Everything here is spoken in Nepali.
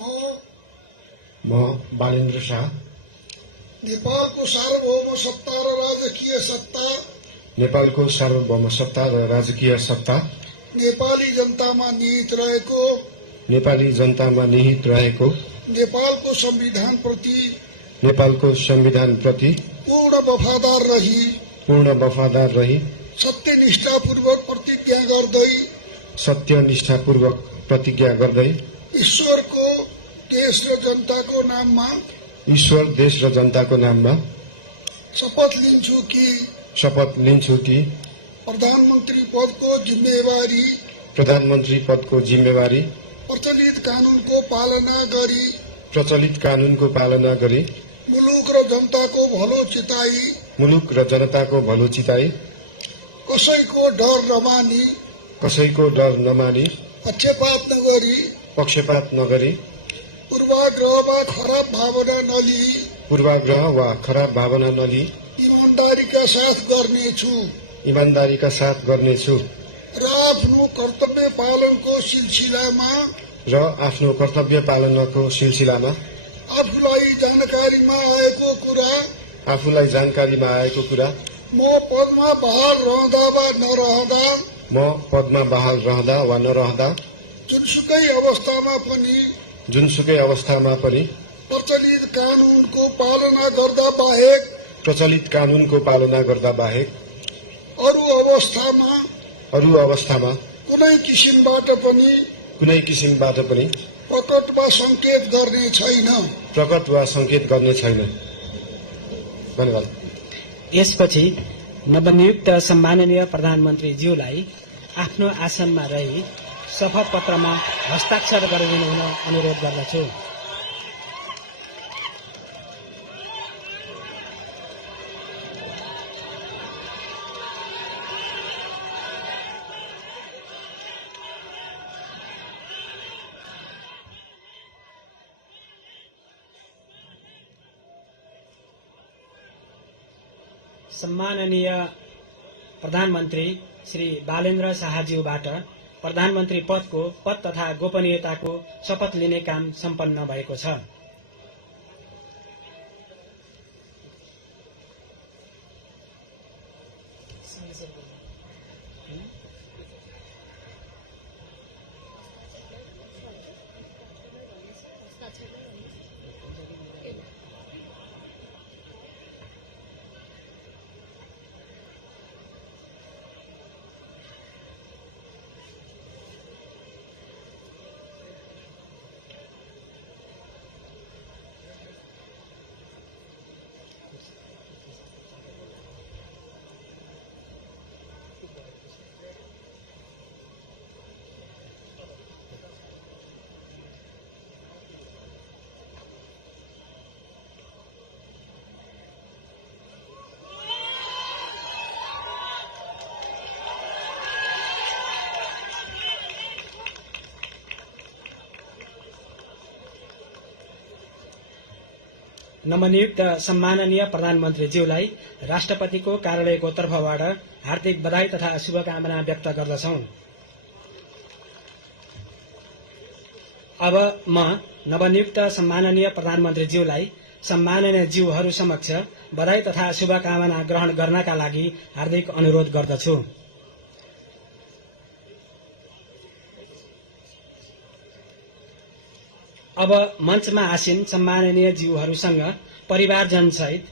म बालेन्द्र शाह नेपालको सार्वभौम सत्ता र राजकीय सत्ता नेपालको सार्वभौम सत्ता र राजकीय सत्ता नेपाली जनतामा निहित रहेको नेपाली जनतामा निहित रहेको नेपालको संविधान प्रति पूर्ण वफादार रही सत्यनिष्ठापूर्वक प्रतिज्ञा गर्दै ईश्वर देश र जनताको नाममा शपथ लिन्छु कि प्रधानमन्त्री पदको जिम्मेवारी प्रचलित कानूनको पालना गरी मुलुक र जनताको भलो चिताई कसैको डर नमानी पक्षपात नगरी पूर्वाग्रह वा खराब भावना नलिई ईमानदारीका साथ गर्नेछु र आफ्नो कर्तव्य पालनको सिलसिलामा आफूलाई जानकारीमा आएको कुरा म पदमा बहाल रहँदा वा नरहँदा जुनसुकै अवस्थामा पनि प्रचलित कानूनको पालना गर्दा बाहेक अरू अवस्थामा कुनै किसिमबाट पनि प्रकट वा संकेत गर्ने छैन। धन्यवाद। यसपछि नवनियुक्त सम्माननीय प्रधानमन्त्रीज्यूलाई आफ्नो आसनमा रही शपथ पत्रमा हस्ताक्षर गरिदिनु हुन अनुरोध गर्दछु। सम्माननीय प्रधानमन्त्री श्री बालेन्द्र शाहज्यूबाट प्रधानमन्त्री पदको पद तथा गोपनीयताको शपथ लिने काम सम्पन्न भएको छ। नवनियुक्त सम्माननीय प्रधानमन्त्रीज्यूलाई राष्ट्रपतिको कार्यालयको तर्फबाट हार्दिक बधाई तथा शुभकामना व्यक्त गर्दछौं। अब म नवनियुक्त सम्माननीय प्रधानमन्त्रीज्यूलाई सम्माननीय ज्यूहरू समक्ष बधाई तथा शुभकामना ग्रहण गर्नका लागि हार्दिक अनुरोध गर्दछु। अब मञ्चमा आसीन सम्माननीय ज्यूहरूसँग परिवारजन सहित